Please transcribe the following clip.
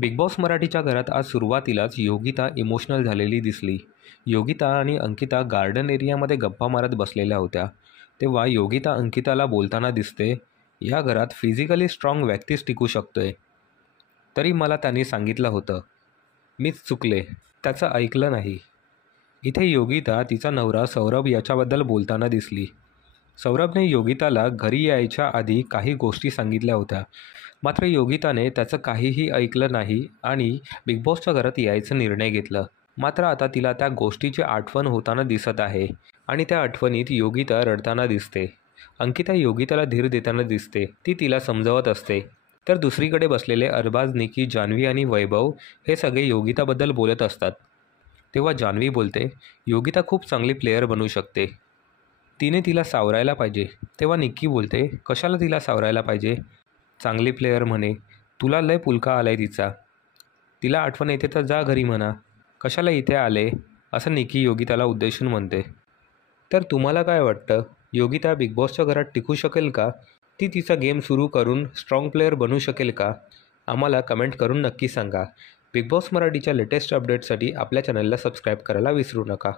Big boss मराठीच्या घरात आज सुरुवातीलाच योगिता इमोशनल झालेली दिसली. योगिता आणि अंकिता गार्डन एरियामध्ये गप्पा मारत बसलेल्या होत्या. तेव्हा योगिता अंकिताला बोलताना दिसते, या घरात फिजिकली स्ट्रॉंग व्यक्तीच टिकू शकतोय. तरी मला त्यांनी सांगितलं होतं, मीच चुकले, त्याचं ऐकलं नाही. इथे योगिता तिचा नवरा सौरभ याच्याबद्दल बोलताना दिसली. सौरभने योगिताला घरी यायच्या आधी काही गोष्टी सांगितल्या होत्या. मात्र योगिताने त्याचं काहीही ऐकलं नाही आणि बिग बॉसच्या घरात यायचा निर्णय घेतला. मात्र आता तिला त्या गोष्टीची आठवण होताना दिसत आहे आणि त्या आठवणीत योगिता रडताना दिसते. अंकिता योगिताला धीर देताना दिसते. ती तिला समजावत असते. तर दुसरीकडे बसलेले अरबाज, निकी, जान्हवी आणि वैभव हे सगळे योगिताबद्दल बोलत असतात. तेव्हा जान्हवी बोलते, योगिता खूप चांगली प्लेयर बनू शकते, तिने तिला सावरायला पाहिजे. तेव्हा निक्की बोलते, कशाला तिला सावरायला पाहिजे, चांगली प्लेयर म्हणे, तुला लय पुलका आलाय तिचा, तिला आठवण येते तर जा घरी म्हणा, कशाला इथे आले, असं निक्की योगिताला उद्देशून म्हणते. तर तुम्हाला काय वाटतं, योगिता बिग बॉसच्या घरात टिकू शकेल का? ती तिचा गेम सुरू करून स्ट्रॉंग प्लेयर बनू शकेल का? आम्हाला कमेंट करून नक्की सांगा. बिग बॉस मराठीच्या लेटेस्ट अपडेट्ससाठी आपल्या चॅनलला सबस्क्राईब करायला विसरू नका.